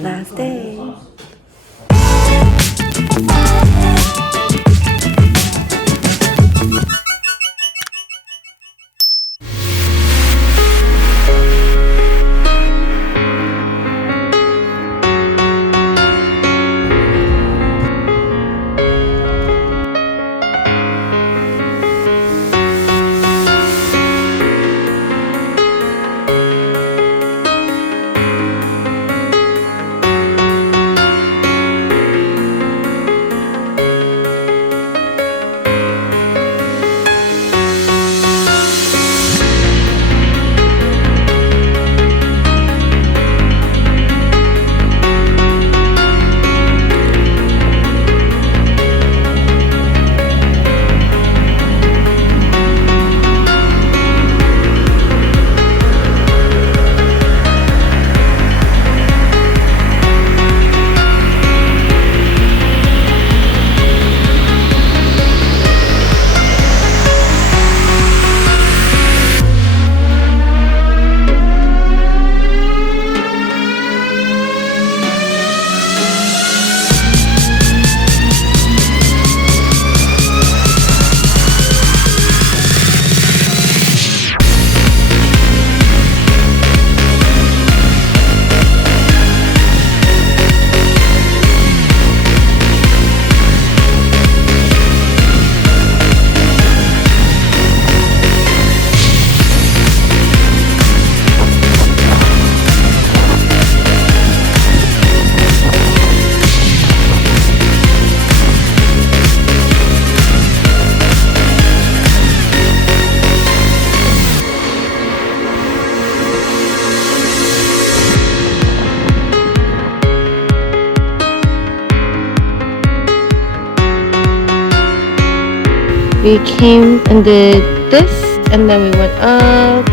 Last day. We came and did this, and then we went up.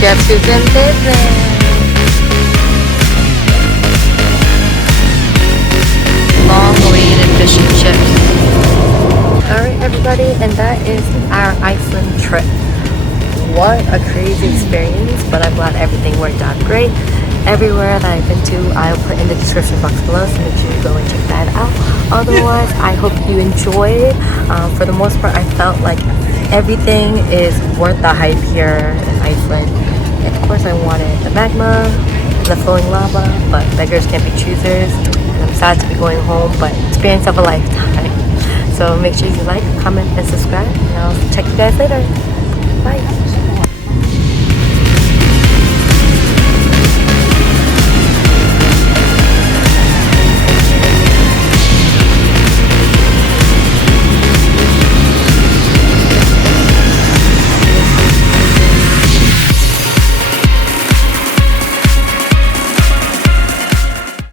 Guess who's in business? Long-awaited fish and chips. Alright everybody, and that is our Iceland trip. What a crazy experience, but I'm glad everything worked out great. Everywhere that I've been to, I'll put in the description box below, so make sure you go and check that out. Otherwise, I hope you enjoyed. For the most part, I felt like everything is worth the hype here in Iceland. And of course I wanted the magma, the flowing lava, but beggars can't be choosers. And I'm sad to be going home, but experience of a lifetime. So make sure you like, comment, and subscribe, and I'll check you guys later. Bye.